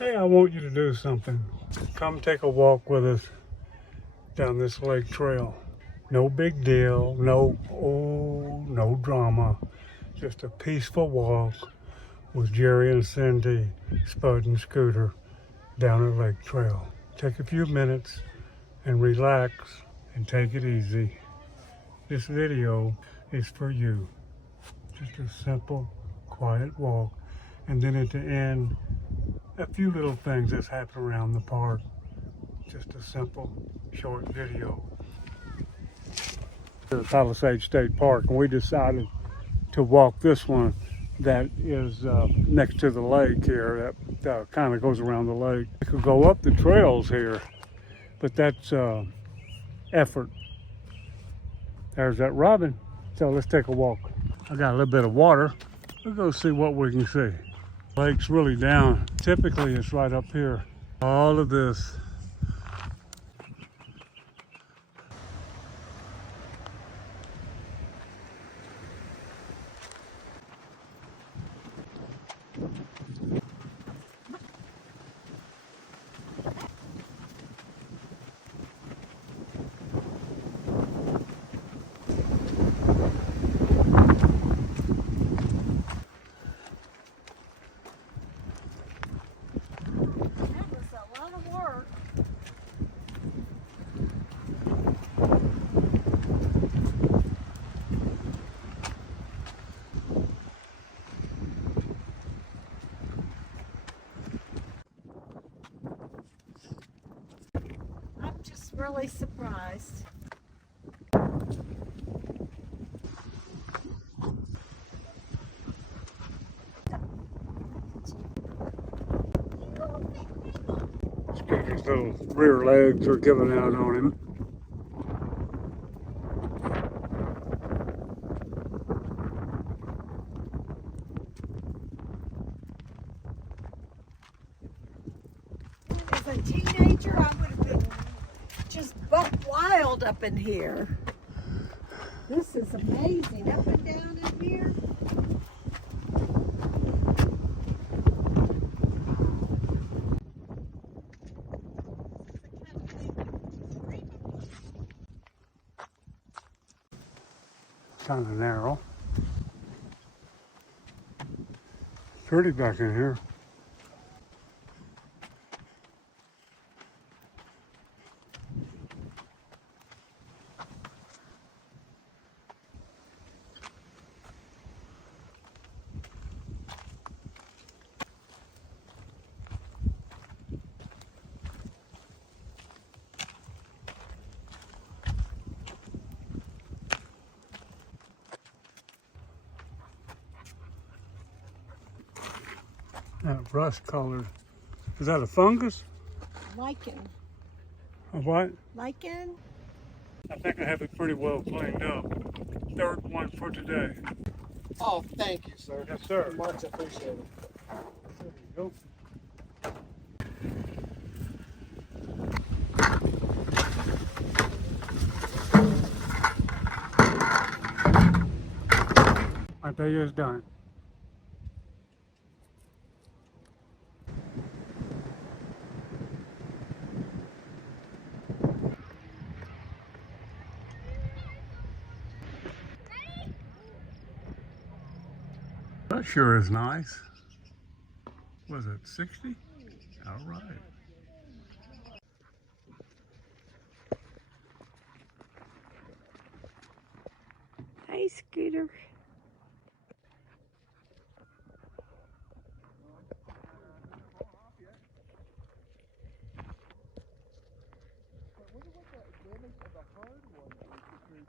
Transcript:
Hey, I want you to do something. Come take a walk with us down this lake trail. No big deal, no drama. Just a peaceful walk with Jerry and Cindy, Spud and Scooter down a lake trail. Take a few minutes and relax and take it easy. This video is for you. Just a simple, quiet walk. And then at the end, a few little things that's happened around the park. Just a simple, short video. The Palisade State Park, and we decided to walk this one that is next to the lake here, that kind of goes around the lake. We could go up the trails here, but that's effort. There's that robin. So let's take a walk. I got a little bit of water. We'll go see what we can see. Lake's really down. Typically it's right up here. All of this. Really surprised. His little rear legs are giving out on him. As a teenager, I would have been just buck wild up in here. This is amazing. Up and down in here. Kind of narrow. Pretty back in here. That rust color. Is that a fungus? Lichen. A what? Lichen? I think I have it pretty well cleaned up. Third one for today. Oh, thank you, sir. Yes, sir. Much appreciated. There you go. My day is done. That sure is nice. Was it 60? All right. Hey, Scooter. I wonder what the damage of the hard one is.